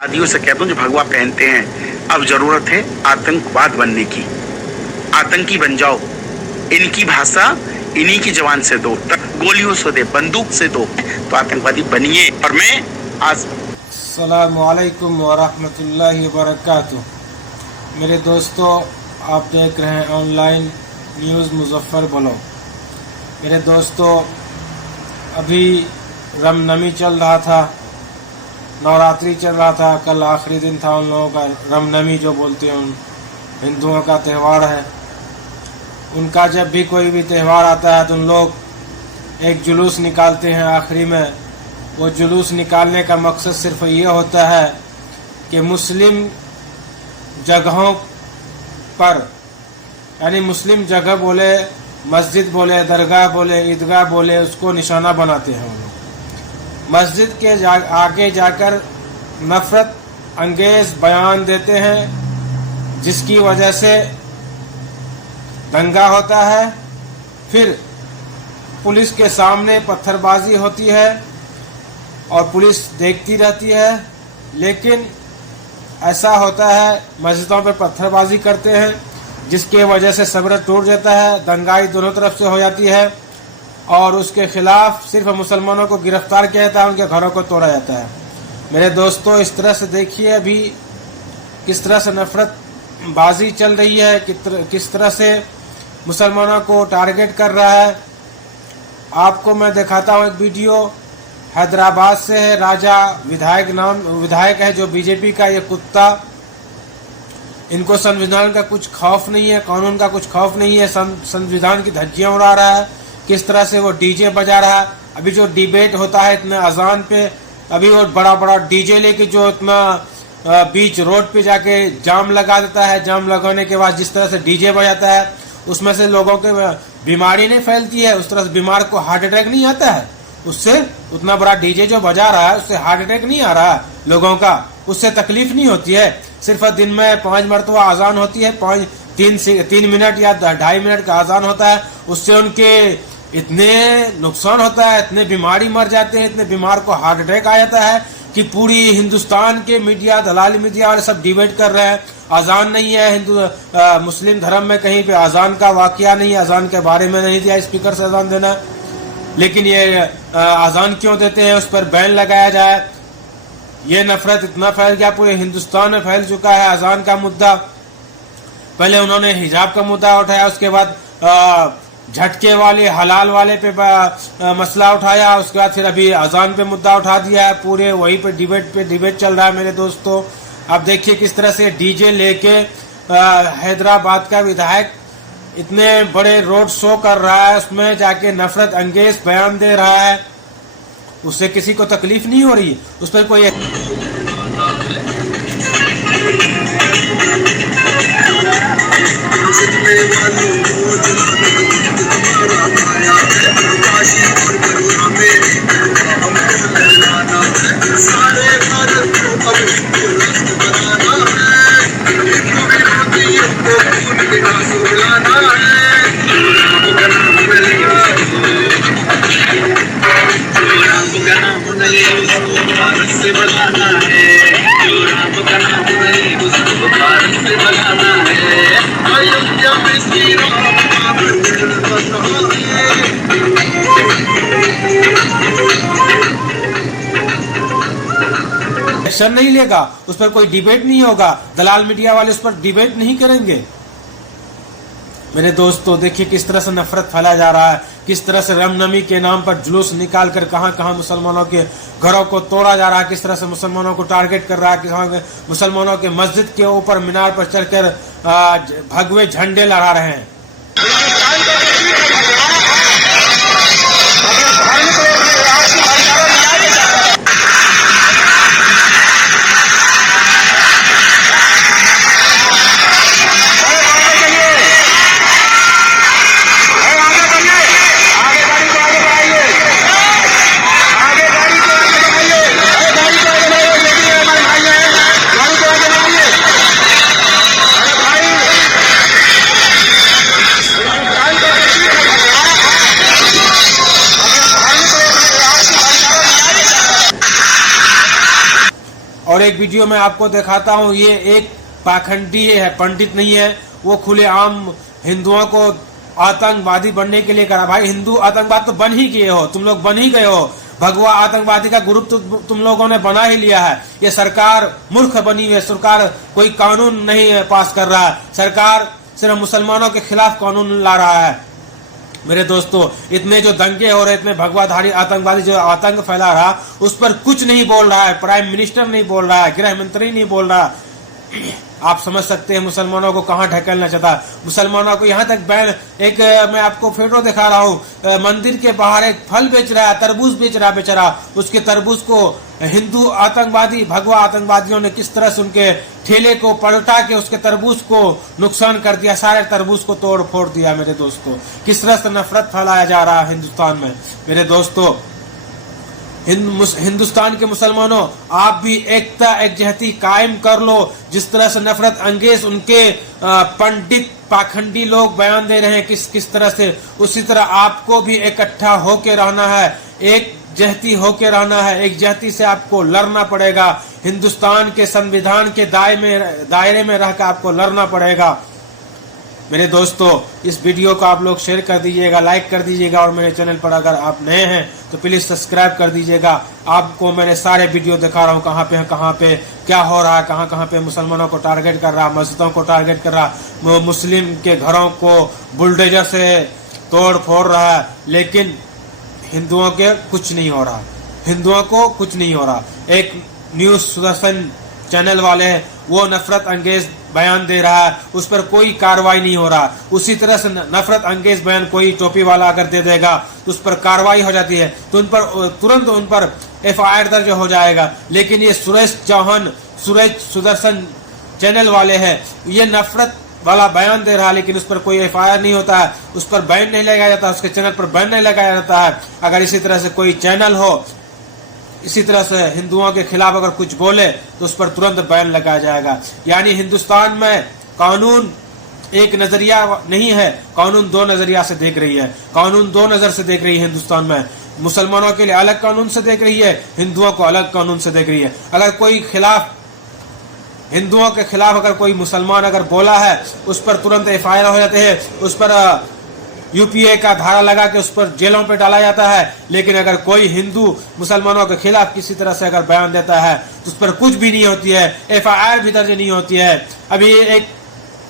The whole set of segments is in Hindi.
आदियों से कहता हूँ जो भगवा पहनते हैं, अब जरूरत है आतंकवाद बनने की। आतंकी बन जाओ, इनकी भाषा इन्हीं की जवान से दो, गोलियों से दे, बंदूक से दो, तो आतंकवादी बनिए। और मैं आज अस्सलामु अलैकुम वरहमतुल्लाहि वबरकातुह। मेरे दोस्तों, आप देख रहे हैं ऑनलाइन न्यूज़ मुजफ्फर ब्लॉग। मेरे दोस्तों, अभी रामनवमी चल रहा था, नवरात्रि चल रहा था। कल आखिरी दिन था उन लोगों का, रामनवमी जो बोलते हैं, उन हिंदुओं का त्यौहार है। उनका जब भी कोई भी त्यौहार आता है तो उन लोग एक जुलूस निकालते हैं आखिरी में। वो जुलूस निकालने का मकसद सिर्फ ये होता है कि मुस्लिम जगहों पर, यानी मुस्लिम जगह बोले, मस्जिद बोले, दरगाह बोले, ईदगाह बोले, उसको निशाना बनाते हैं। वो लोग मस्जिद के आगे जाकर नफरत अंगेज बयान देते हैं, जिसकी वजह से दंगा होता है। फिर पुलिस के सामने पत्थरबाजी होती है और पुलिस देखती रहती है। लेकिन ऐसा होता है, मस्जिदों पर पत्थरबाजी करते हैं, जिसके वजह से सब्र टूट जाता है, दंगाई दोनों तरफ से हो जाती है और उसके खिलाफ सिर्फ मुसलमानों को गिरफ्तार किया जाता है, उनके घरों को तोड़ा जाता है। मेरे दोस्तों, इस तरह से देखिए अभी किस तरह से नफरत बाजी चल रही है, किस तरह से मुसलमानों को टारगेट कर रहा है। आपको मैं दिखाता हूँ एक वीडियो, हैदराबाद से है। राजा विधायक है जो बीजेपी का, ये कुत्ता, इनको संविधान का कुछ खौफ नहीं है, कानून का कुछ खौफ नहीं है। संविधान की धज्जियां उड़ा रहा है। किस तरह से वो डीजे बजा रहा है। अभी जो डिबेट होता है इतने अजान पे, अभी वो बड़ा बड़ा डीजे लेके जो इतना बीच रोड पे जाके जाम लगा देता है। जाम लगाने के बाद जिस तरह से डीजे बजाता है, उसमें से लोगों के बीमारी नहीं फैलती है। उस तरह से बीमार को हार्ट अटैक नहीं आता है उससे। उतना बड़ा डीजे जो बजा रहा है उससे हार्ट अटैक नहीं आ रहा है लोगों का, उससे तकलीफ नहीं होती है। सिर्फ दिन में 5 मरतबा अजान होती है, 3 मिनट या 2.5 मिनट का अजान होता है। उससे उनके इतने नुकसान होता है, इतने बीमारी मर जाते हैं, इतने बीमार को हार्ट अटैक आ जाता है कि पूरी हिंदुस्तान के मीडिया, दलाली मीडिया वाले सब डिबेट कर रहे हैं। अजान नहीं है मुस्लिम धर्म में, कहीं पे अजान का वाकया नहीं है, अजान के बारे में नहीं दिया स्पीकर से अजान देना। लेकिन ये अजान क्यों देते हैं, उस पर बैन लगाया जाए। ये नफरत इतना फैल गया, पूरे हिंदुस्तान में फैल चुका है अजान का मुद्दा। पहले उन्होंने हिजाब का मुद्दा उठाया, उसके बाद झटके वाले हलाल वाले पे मसला उठाया, उसके बाद फिर अभी अजान पे मुद्दा उठा दिया है। पूरे वही पे डिबेट चल रहा है। मेरे दोस्तों, आप देखिए किस तरह से डीजे लेके हैदराबाद का विधायक इतने बड़े रोड शो कर रहा है, उसमें जाके नफरत अंगेज बयान दे रहा है। उससे किसी को तकलीफ नहीं हो रही, उस पर कोई एक्शन नहीं लेगा, उस पर कोई डिबेट नहीं होगा, दलाल मीडिया वाले उस पर डिबेट नहीं करेंगे। मेरे दोस्तों, देखिए किस तरह से नफरत फैलाया जा रहा है, किस तरह से रामनवमी के नाम पर जुलूस निकाल कर कहां कहां मुसलमानों के घरों को तोड़ा जा रहा है, किस तरह से मुसलमानों को टारगेट कर रहा है, किस मुसलमानों के मस्जिद के ऊपर मीनार पर चढ़कर भगवे झंडे लहरा रहे हैं। एक वीडियो में आपको दिखाता हूँ, ये एक पाखंडी है, पंडित नहीं है, वो खुलेआम हिंदुओं को आतंकवादी बनने के लिए करा। भाई हिंदू आतंकवाद तो बन ही गए हो, तुम लोग बन ही गए हो, भगवा आतंकवादी का ग्रुप तो तुम लोगों ने बना ही लिया है। ये सरकार मूर्ख बनी हुई है, सरकार कोई कानून नहीं पास कर रहा है, सरकार सिर्फ मुसलमानों के खिलाफ कानून ला रहा है। मेरे दोस्तों, इतने जो दंगे हो रहे, इतने भगवाधारी आतंकवादी जो आतंक फैला रहा, उस पर कुछ नहीं बोल रहा है, प्राइम मिनिस्टर नहीं बोल रहा है, गृह मंत्री नहीं बोल रहा। आप समझ सकते हैं मुसलमानों को कहां ढकेलना चाहता है। मुसलमानों को यहां तक बैन, एक मैं आपको फोटो दिखा रहा हूं, मंदिर के बाहर एक फल बेच रहा है, तरबूज बेच रहा है बेचारा, उसके तरबूज को हिंदू आतंकवादी, भगवा आतंकवादियों ने किस तरह से उनके ठेले को पलटा के उसके तरबूज को नुकसान कर दिया, सारे तरबूज को तोड़ फोड़ दिया। मेरे दोस्तों, किस तरह से नफरत फैलाया जा रहा है हिंदुस्तान में। मेरे दोस्तों, हिंदुस्तान के मुसलमानों, आप भी एकता एकजहती कायम कर लो। जिस तरह से नफरत अंगेज उनके पंडित पाखंडी लोग बयान दे रहे हैं किस तरह से, उसी तरह आपको भी इकट्ठा होके रहना है, एक जहती होके रहना है, एक जहती से आपको लड़ना पड़ेगा। हिंदुस्तान के संविधान के दायरे में रहकर आपको लड़ना पड़ेगा। मेरे दोस्तों, इस वीडियो को आप लोग शेयर कर दीजिएगा, लाइक कर दीजिएगा, और मेरे चैनल पर अगर आप नए हैं तो प्लीज सब्सक्राइब कर दीजिएगा। आपको मैंने सारे वीडियो दिखा रहा हूँ, कहाँ पे क्या हो रहा है, कहाँ पे मुसलमानों को टारगेट कर रहा, मस्जिदों को टारगेट कर रहा, मुस्लिम के घरों को बुलडोजर से तोड़ फोड़ रहा है, लेकिन हिंदुओं के कुछ नहीं हो रहा, हिंदुओं को कुछ नहीं हो रहा। एक न्यूज सुदर्शन चैनल वाले वो नफरत अंगेज बयान दे रहा है, उस पर कोई कार्रवाई नहीं हो रहा। उसी तरह से नफरत अंगेज बयान कोई टोपी वाला अगर दे देगा तो उस पर कार्रवाई हो जाती है, तो तुरंत उन पर FIR दर्ज हो जाएगा। लेकिन ये सुरेश चौहान, सुदर्शन चैनल वाले हैं, ये नफरत वाला बयान दे रहा है, लेकिन उस पर कोई FIR नहीं होता है, उस पर बैन नहीं लगाया जाता, उसके चैनल पर बैन नहीं लगाया जाता है। अगर इसी तरह से कोई चैनल हो, इसी तरह से हिंदुओं के खिलाफ अगर कुछ बोले तो उस पर तुरंत बैन लगाया जाएगा। यानी हिंदुस्तान में कानून एक नजरिया नहीं है, कानून दो नजरिया से देख रही है, कानून दो नजर से देख रही है। हिंदुस्तान में मुसलमानों के लिए अलग कानून से देख रही है, हिंदुओं को अलग कानून से देख रही है। अगर कोई हिंदुओं के खिलाफ अगर कोई मुसलमान अगर बोला है, उस पर तुरंत FIR हो जाते हैं, उस पर UPA का धारा लगा के उस पर जेलों पे डाला जाता है। लेकिन अगर कोई हिंदू मुसलमानों के खिलाफ किसी तरह से अगर बयान देता है तो उस पर कुछ भी नहीं होती है, FIR भी दर्ज नहीं होती है। अभी एक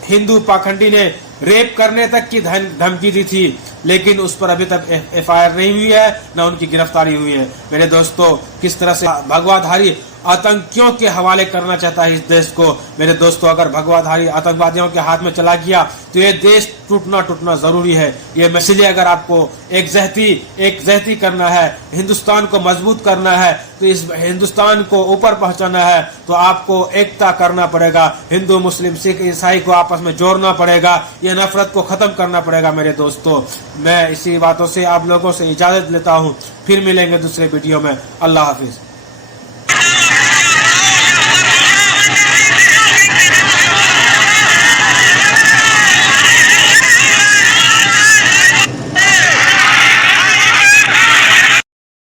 हिंदू पाखंडी ने रेप करने तक की धमकी दी थी, लेकिन उस पर अभी तक FIR नहीं हुई है, न उनकी गिरफ्तारी हुई है। मेरे दोस्तों, किस तरह से भगवाधारी आतंकियों के हवाले करना चाहता है इस देश को। मेरे दोस्तों, अगर भगवाधारी आतंकवादियों के हाथ में चला गया तो ये देश टूटना जरूरी है। ये इसलिए अगर आपको एक जहती करना है, हिंदुस्तान को मजबूत करना है, तो इस हिंदुस्तान को ऊपर पहुंचाना है, तो आपको एकता करना पड़ेगा। हिंदू, मुस्लिम, सिख, ईसाई को आपस में जोड़ना पड़ेगा, ये नफरत को खत्म करना पड़ेगा। मेरे दोस्तों, मैं इसी बातों से आप लोगों से इजाजत लेता हूँ, फिर मिलेंगे दूसरे वीडियो में। अल्लाह हाफिज।